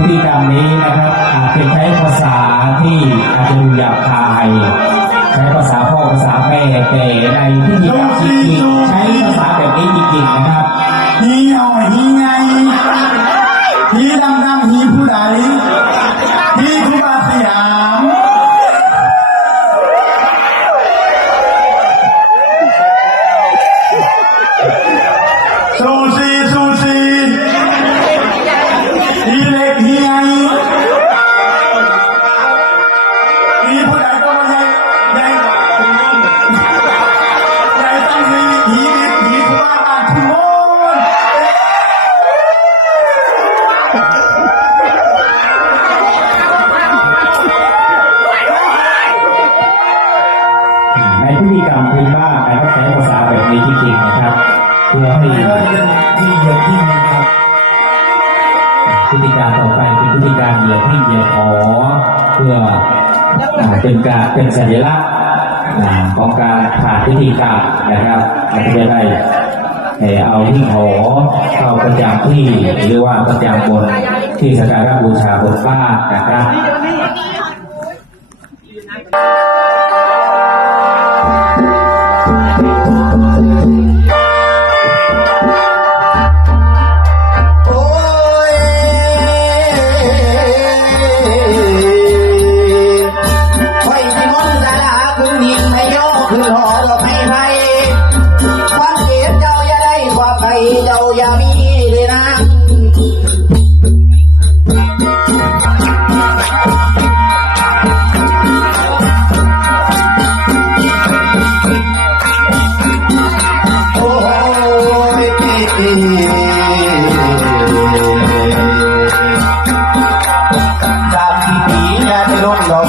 พฤติกรรมนี้นะครับอาจเป็นใช้ภาษาที่อาจจะดูหยาบคาย ใช้ภาษาพ่อภาษาแม่แต่ในพฤติกรรมจริงๆใช้ภาษาแบบนี้จริงๆนะครับ นี่หน่อยนี่ไงนี่ดำ จริงๆนะครับ เพื่อให้ที่เยอะที่มีครับพิธีการต่อไปเป็นพิธีการเหยียบที่เหยียบขอเพื่อเป็นการเป็นสัญลักษณ์ของการผ่านพิธีกรรมนะครับอาจจะได้ให้เอาที่ขอเข้าประจำที่หรือว่าประจำบนที่สักการะบูชาบนบ้านนะครับ เจ้าอย่ามีเลยนะโอ้ยจากที่ปีอย่าได้ลงดอก